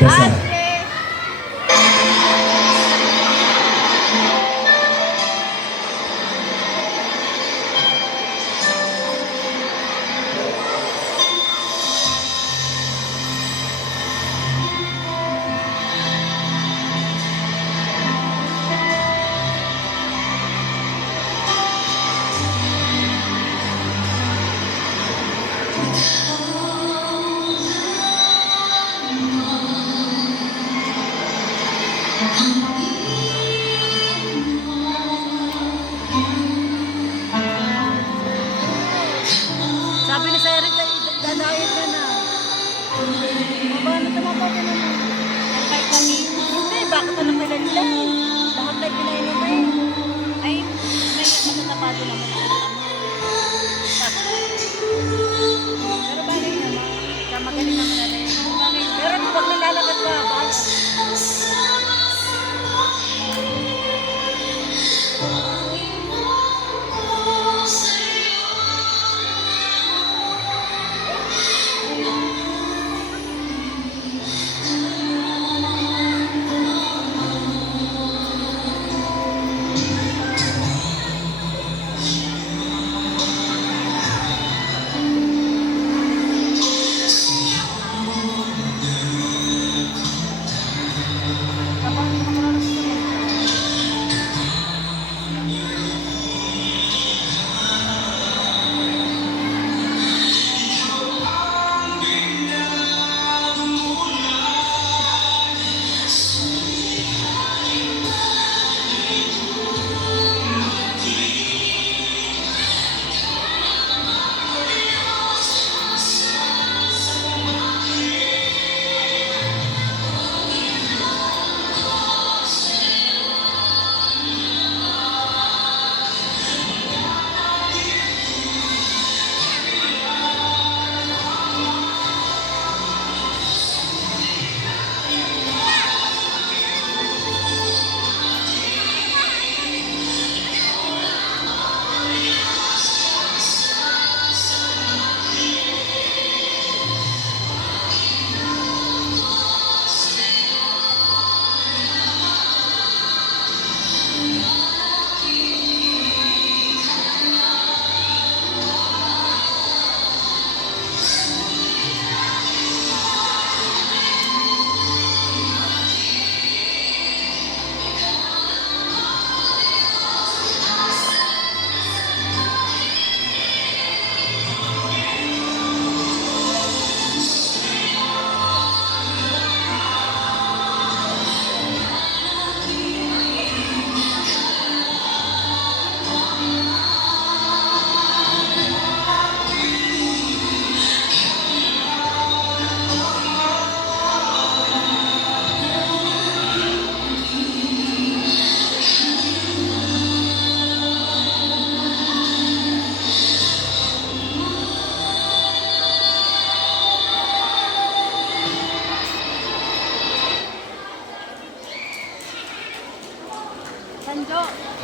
Dasal. Sabi ni Sir Eric, dadayat ka na. Mabano tumapag ka naman. Kahit kami, hindi, bakit ka nang pinanilang? Bakit tayo pinainom mo eh? Ay, may matatapado naman ang ama. Pero bagay naman. Kaya magaling naman na rin. Pero pag nilalakad ka, bakit?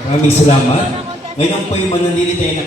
Maraming salamat. Ngayon po yung mananili tayo